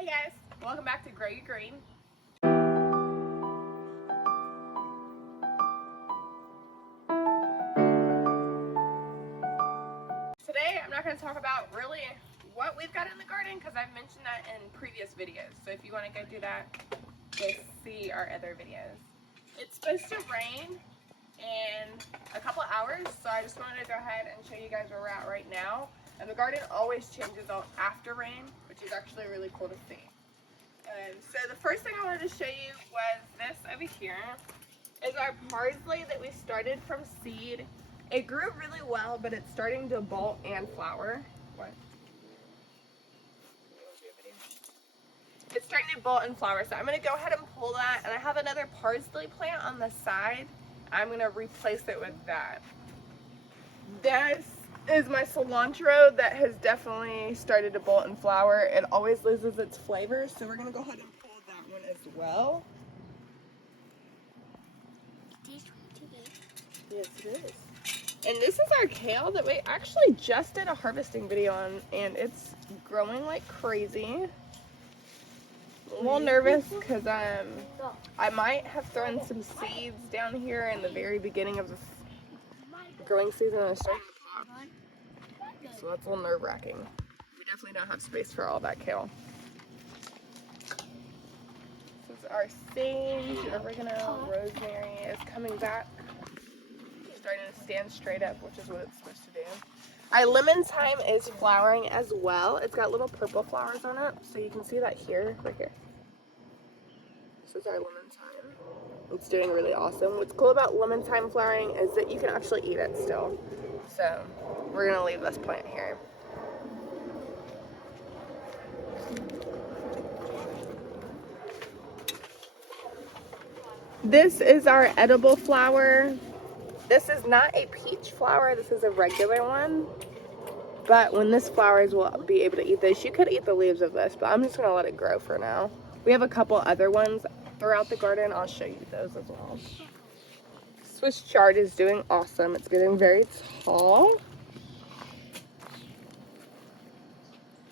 Hey guys, welcome back to Grow Your Green. Today I'm not going to talk about really what we've got in the garden because I've mentioned that in previous videos. So if you want to go do that, go see our other videos. It's supposed to rain in a couple hours, so I just wanted to go ahead and show you guys where we're at right now. And the garden always changes after rain, which is actually really cool to see. So the first thing I wanted to show you was this over here. Is our parsley that we started from seed. It grew really well, but it's starting to bolt and flower. What? It's starting to bolt and flower, so I'm going to go ahead and pull that. And I have another parsley plant on the side. I'm going to replace it with that. This is my cilantro that has definitely started to bolt and flower. It always loses its flavor, so we're going to go ahead and pull that one as well. Yes, it is. And this is our kale that we actually just did a harvesting video on, and it's growing like crazy. A little nervous because I might have thrown some seeds down here in the very beginning of the growing season and starting to pop. So that's a little nerve-wracking. We definitely don't have space for all that kale. This is our sage, oregano, rosemary is coming back. Starting to stand straight up, which is what it's supposed to do. Our lemon thyme is flowering as well. It's got little purple flowers on it, so you can see that here, right here. This is our lemon thyme. It's doing really awesome. What's cool about lemon thyme flowering is that you can actually eat it still. So we're gonna leave this plant here. This is our edible flower. This is not a peach flower, this is a regular one. But when this flowers, we'll be able to eat this. You could eat the leaves of this, but I'm just gonna let it grow for now. We have a couple other ones throughout the garden. I'll show you those as well. Swiss chard is doing awesome. It's getting very tall.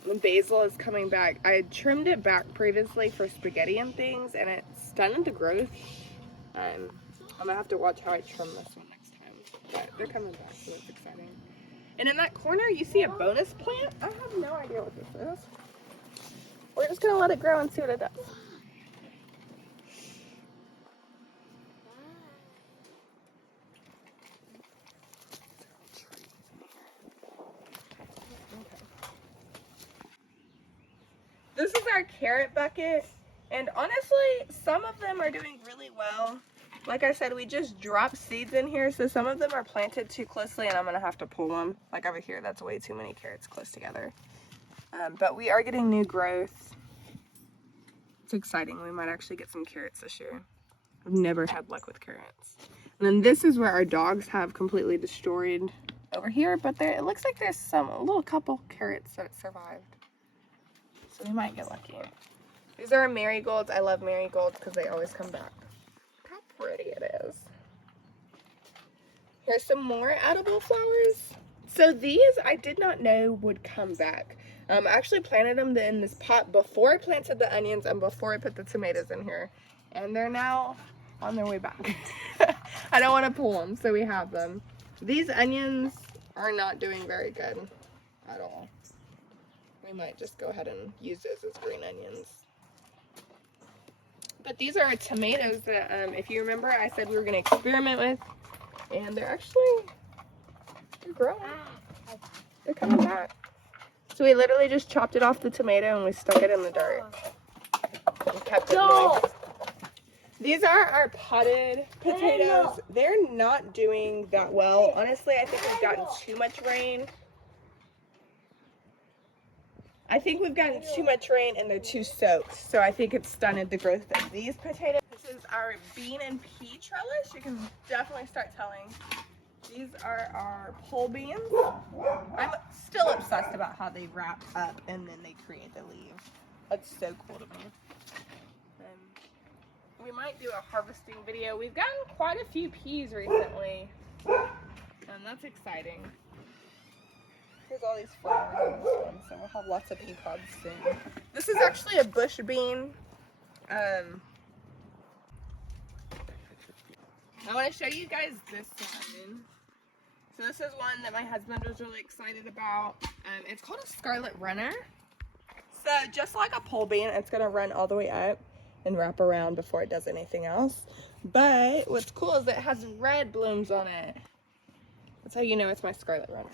The basil is coming back. I had trimmed it back previously for spaghetti and things, and it's stunted the growth. I'm gonna have to watch how I trim this one next time. But they're coming back, so it's exciting. And in that corner, you see a bonus plant. I have no idea what this is. We're just gonna let it grow and see what it does. This is our carrot bucket, and honestly, some of them are doing really well. Like I said, we just dropped seeds in here, so some of them are planted too closely, and I'm gonna have to pull them. Like over here, that's way too many carrots close together. But we are getting new growth. It's exciting. We might actually get some carrots this year. I've never had luck with carrots. And then this is where our dogs have completely destroyed over here, but it looks like there's a little couple carrots that survived. So we might get lucky. These are our marigolds. I love marigolds because they always come back. Look how pretty it is. Here's some more edible flowers. So these I did not know would come back. I actually planted them in this pot before I planted the onions and before I put the tomatoes in here. And they're now on their way back. I don't want to pull them, so we have them. These onions are not doing very good at all. We might just go ahead and use those as green onions. But these are tomatoes that, if you remember, I said we were going to experiment with. And they're growing. They're coming back. So we literally just chopped it off the tomato and we stuck it in the dirt. And kept it moist. These are our potted potatoes. They're not doing that well. Honestly, I think we've gotten too much rain. And they're too soaked. So I think it's stunted the growth of these potatoes. This is our bean and pea trellis. You can definitely start telling. These are our pole beans. I'm still obsessed about how they wrap up and then they create the leaves. That's so cool to me. We might do a harvesting video. We've gotten quite a few peas recently, and that's exciting. Here's all these flowers on this one, so we'll have lots of pea pods soon. This is is actually a bush bean. I want to show you guys this one. So this is one that my husband was really excited about. It's called a scarlet runner. So just like a pole bean, it's going to run all the way up and wrap around before it does anything else. But what's cool is it has red blooms on it. That's how you know it's my scarlet runner.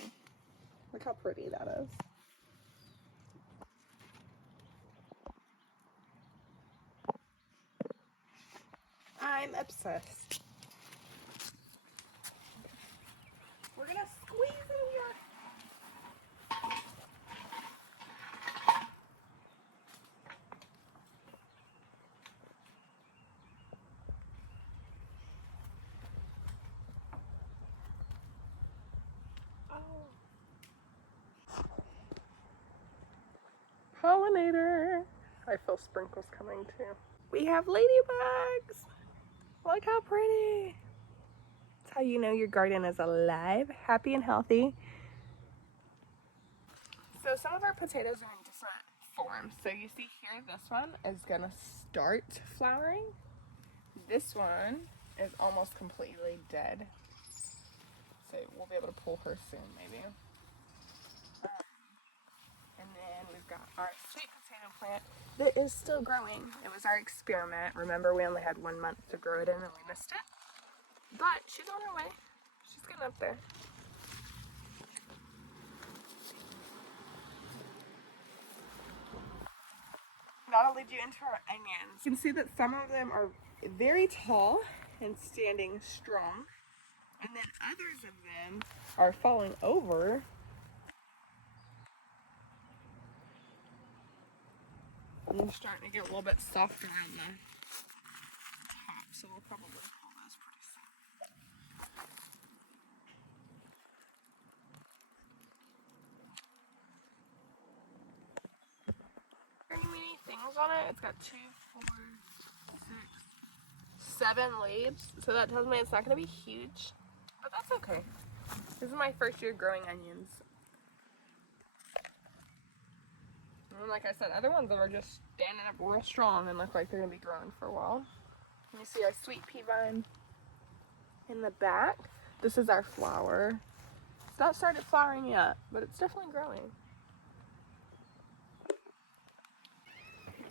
Look how pretty that is. I'm obsessed. We're gonna squeeze in here. Pollinator. I feel sprinkles coming too. We have ladybugs. Look how pretty. That's how you know your garden is alive, happy and healthy. So some of our potatoes are in different forms. So you see here, this one is gonna start flowering. This one is almost completely dead. So we'll be able to pull her soon, maybe. And then we've got our sweet potato plant that is still growing. It was our experiment. Remember, we only had 1 month to grow it in and we missed it. But she's on her way. She's getting up there. That'll lead you into our onions. You can see that some of them are very tall and standing strong. And then others of them are falling over. And they're starting to get a little bit softer on the top. So we'll probably pull those pretty soon. Many things on it. It's got 2, 4, 6, 7 leaves. So that tells me it's not going to be huge. But that's okay. This is my first year growing onions. And like I said, other ones that are just standing up real strong and look like they're going to be growing for a while. And you see our sweet pea vine in the back. This is our flower. It's not started flowering yet, but it's definitely growing.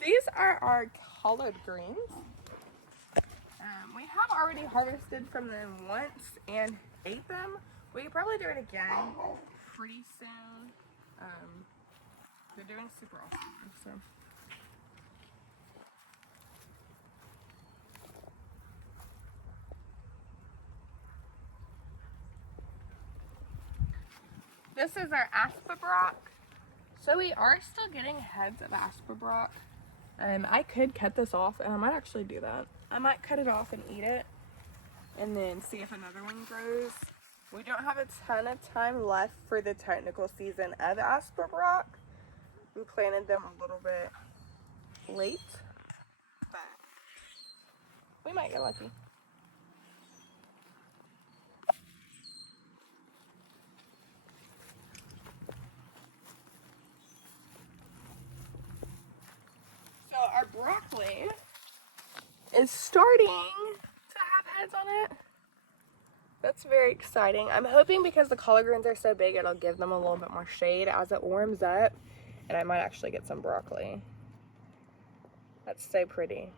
These are our collard greens. We have already harvested from them once and ate them. We could probably do it again pretty soon. They're doing super awesome. So. This is our asperbrock. So we are still getting heads of asperbrock. I could cut this off, and I might actually do that. I might cut it off and eat it, and then see if another one grows. We don't have a ton of time left for the technical season of asperbrock. We planted them a little bit late, but we might get lucky. So our broccoli is starting to have heads on it. That's very exciting. I'm hoping because the collard greens are so big, it'll give them a little bit more shade as it warms up, and I might actually get some broccoli. That's so pretty.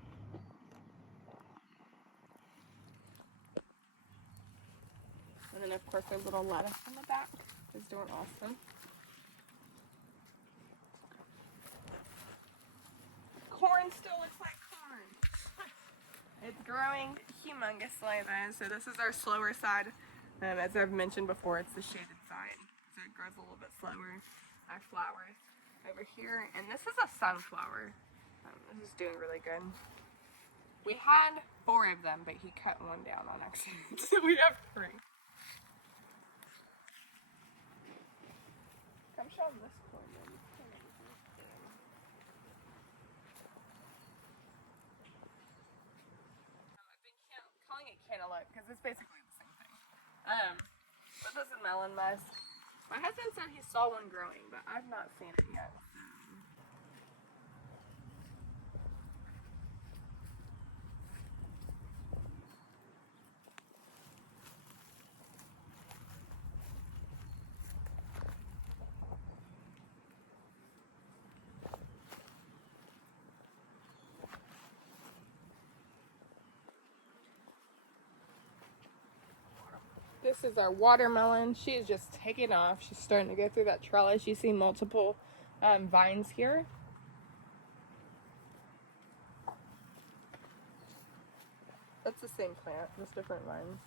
And then of course our little lettuce in the back is doing awesome. Corn still looks like corn. It's growing humongously though. So this is our slower side. As I've mentioned before, it's the shaded side. So it grows a little bit slower. Our flowers over here. And this is a sunflower. This is doing really good. We had 4 of them, but he cut one down on accident. So we have 3. Come show them this corn then. I've been calling it cantaloupe because it's basically the same thing. But this is melon musk. My husband said he saw one growing, but I've not seen it yet. is our watermelon. She is just taking off. She's starting to go through that trellis. You see multiple vines here. That's the same plant, just different vines.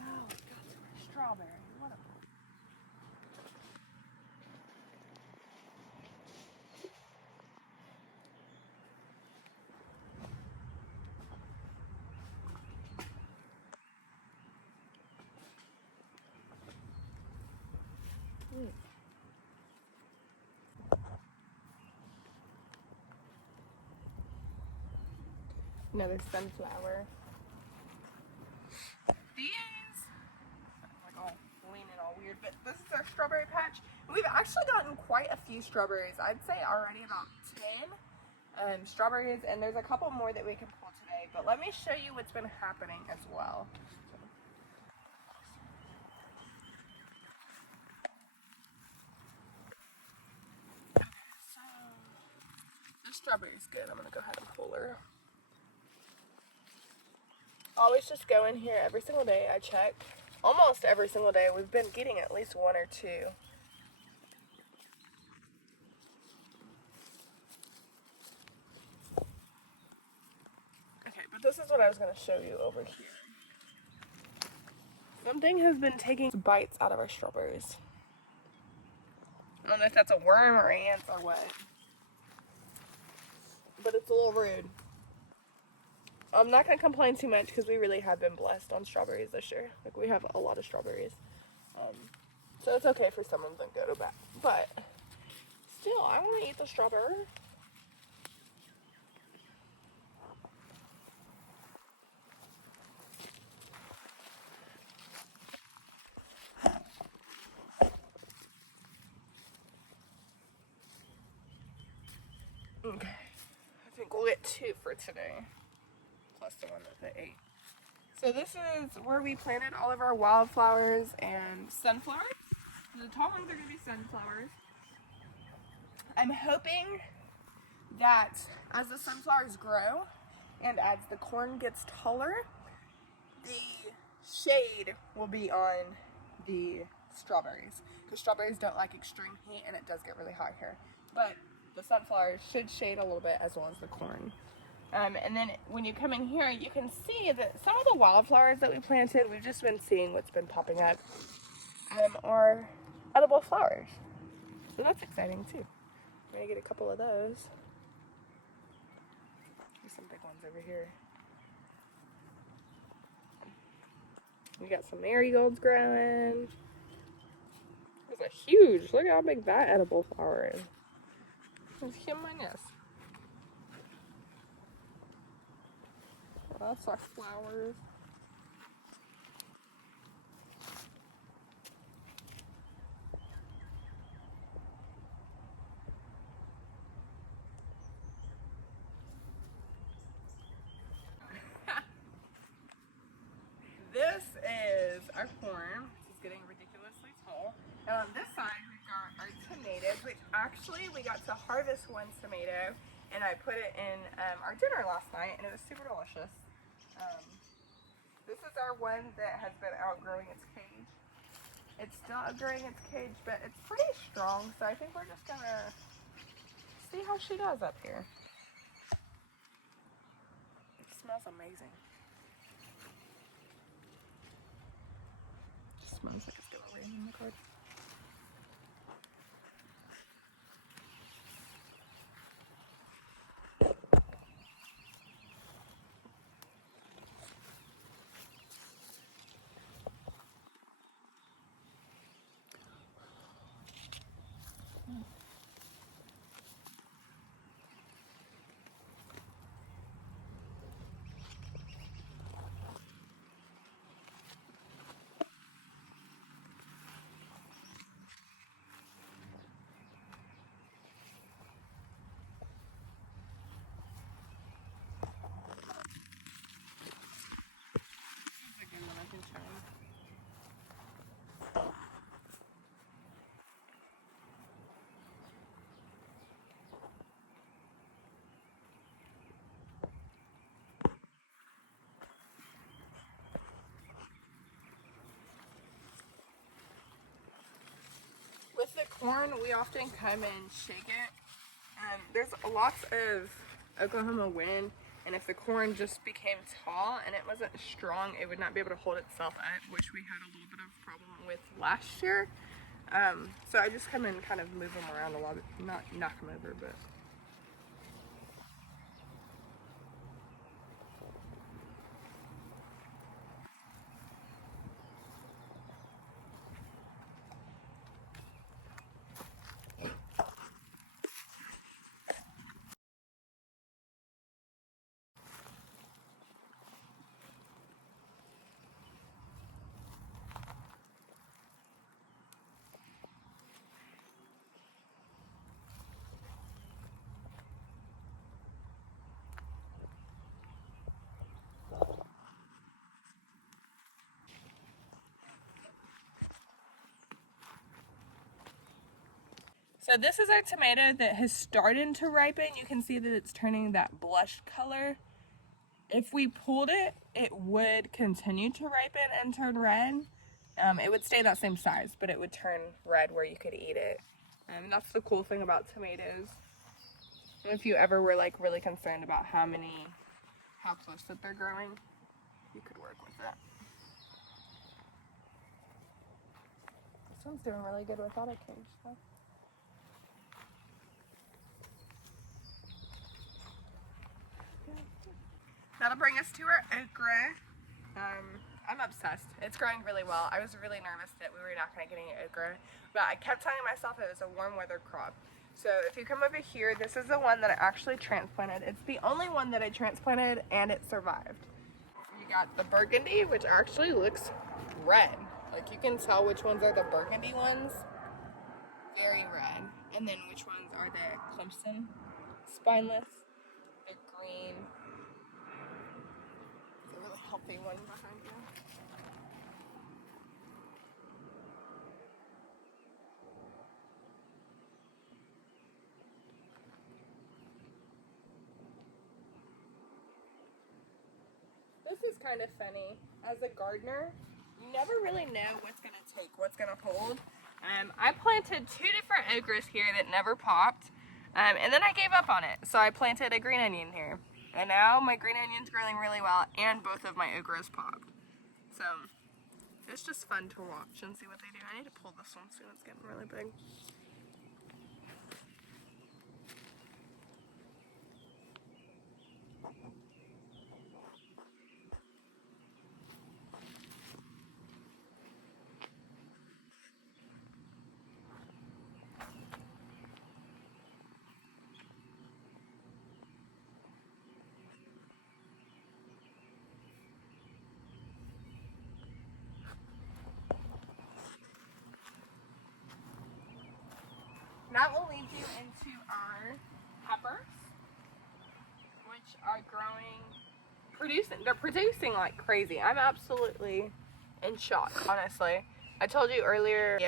Oh, we got some strawberry. What a... Another sunflower. These, like all leaning all weird, but this is our strawberry patch. We've actually gotten quite a few strawberries. I'd say already about 10 strawberries, and there's a couple more that we can pull today. But let me show you what's been happening as well. So this strawberry is good. I'm gonna go ahead and pull her. Always just go in here every single day. I check almost every single day. We've been getting at least one or two. Okay, but this is what I was going to show you over here. Something has been taking bites out of our strawberries. I don't know if that's a worm or ants or what, but it's a little rude. I'm not going to complain too much because we really have been blessed on strawberries this year. Like, we have a lot of strawberries. So it's okay for some of them to go to bad. But still, I want to eat the strawberry. Okay. I think we'll get 2 for today. Plus the one that they ate. So this is where we planted all of our wildflowers and sunflowers. The tall ones are going to be sunflowers. I'm hoping that as the sunflowers grow and as the corn gets taller, the shade will be on the strawberries. Because strawberries don't like extreme heat and it does get really hot here. But the sunflowers should shade a little bit as well as the corn. And then when you come in here, you can see that some of the wildflowers that we planted, we've just been seeing what's been popping up, are edible flowers. So that's exciting too. I'm gonna get a couple of those. There's some big ones over here. We got some marigolds growing. Those are huge. Look at how big that edible flower is. It's humongous. That's our flowers. This is our corn. This is getting ridiculously tall. And on this side, we've got our tomatoes, which actually we got to harvest one tomato, and I put it in our dinner last night, and it was super delicious. This is our one that has been outgrowing its cage. It's still outgrowing its cage, but it's pretty strong, so I think we're just gonna see how she does up here. It smells amazing. It just smells like it's gonna rain in the car. the corn, we often come and shake it. There's lots of Oklahoma wind, and if the corn just became tall and it wasn't strong, it would not be able to hold itself up, which we had a little bit of a problem with last year. So I just come and kind of move them around a lot, not knock them over, but. So this is our tomato that has started to ripen. You can see that it's turning that blush color. If we pulled it, it would continue to ripen and turn red. It would stay that same size, but it would turn red where you could eat it. And that's the cool thing about tomatoes. And if you ever were like really concerned about how close that they're growing, you could work with that. This one's doing really good without a cage though. That'll bring us to our okra. I'm obsessed. It's growing really well. I was really nervous that we were not going to get any okra, but I kept telling myself it was a warm weather crop. So if you come over here, this is the one that I actually transplanted. It's the only one that I transplanted and it survived. You got the burgundy, which actually looks red. Like you can tell which ones are the burgundy ones. Very red. And then which ones are the Clemson spineless. The green. It's a really healthy one behind you. This is kind of funny. As a gardener, you never really know what's going to take, what's going to hold. I planted 2 different okras here that never popped, and then I gave up on it. So I planted a green onion here. And now my green onion's growing really well, and both of my okras popped. So it's just fun to watch and see what they do. I need to pull this one soon, it's getting really big. That will lead you into our peppers, which are they're producing like crazy. I'm absolutely in shock, honestly. I told you earlier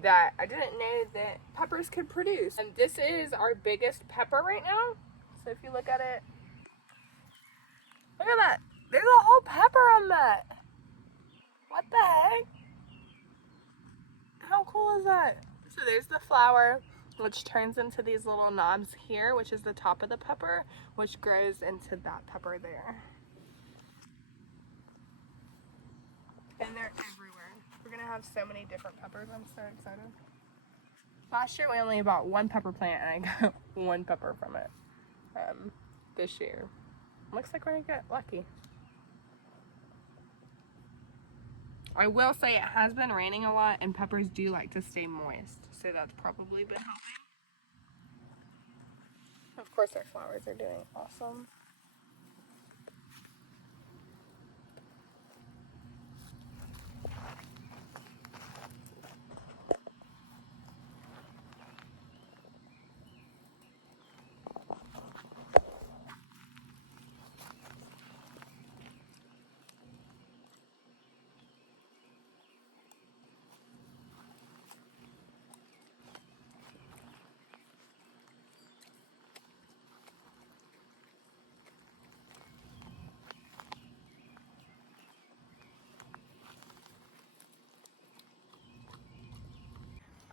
that I didn't know that peppers could produce. And this is our biggest pepper right now. So if you look at it, look at that. There's a whole pepper on that. What the heck? How cool is that? So there's the flower, which turns into these little knobs here, which is the top of the pepper, which grows into that pepper there. And they're everywhere. We're gonna have so many different peppers. I'm so excited. Last year we only bought 1 pepper plant and I got 1 pepper from it. This year, looks like we're gonna get lucky. I will say it has been raining a lot and peppers do like to stay moist, so that's probably been helping. Of course our flowers are doing awesome.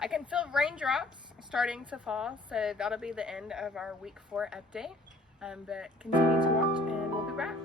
I can feel raindrops starting to fall, so that'll be the end of our week 4 update. But continue to watch and we'll be back.